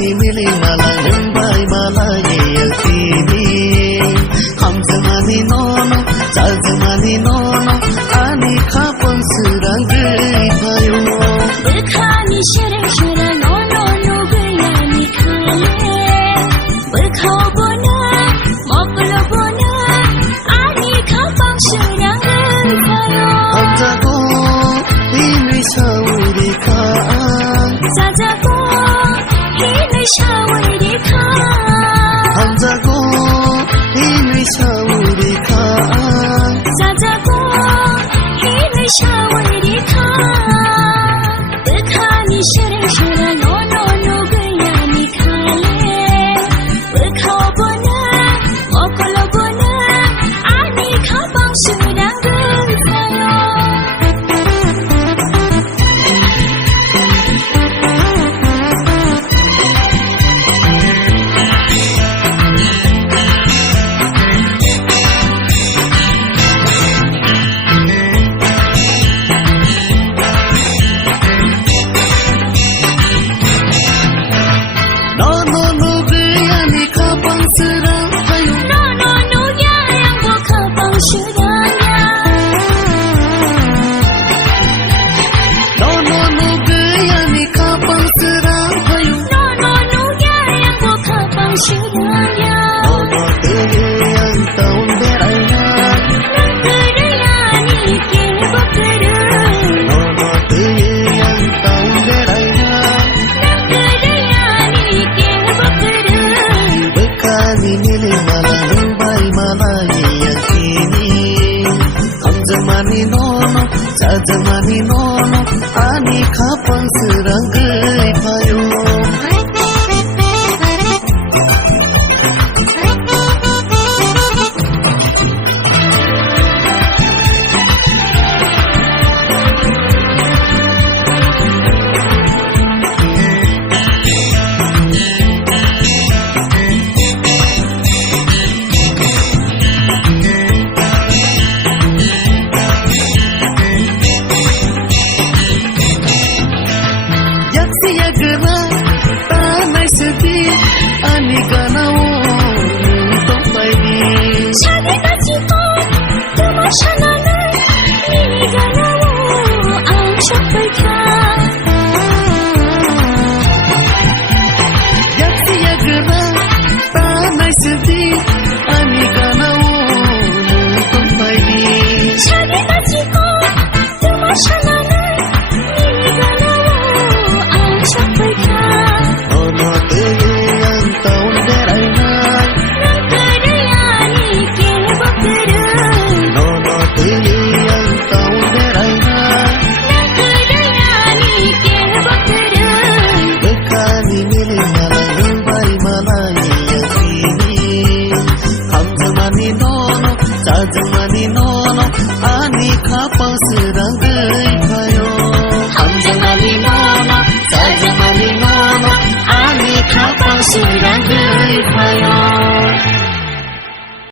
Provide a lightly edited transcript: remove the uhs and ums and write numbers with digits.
Bekani milih malah nembai malah yang sini. Hamzamani nono, jazmani nono, ani kapan serang geripayo. Bekani syarah-syarah nono nubelani kale. Bekau bona, moklo bona, ani kapan serang geripayo. Hamzago ini sauri kaan. Zazago ini sauri kaan. Hamzago ini sauri kaan. Zazago ini sauri kaan. Bekani syarah-syarah nono nubelani kale. Bekau bona, moklo bona, ani kapan serang geripayo. Nono nubeyani kapan serang hayo. Nono nuya yang kapan serangnya. Nono nubeyani kapan serang hayo. Nono nuya yang kapan serangnya. Nono yang tahun beraya. Nangkerayani kebakaran. Nono yang tahun beraya. Nangkerayani kebakaran. Bekani milih malah nembai malah yang sini. Hamzamani nono, jazmani nono, ani kapan serang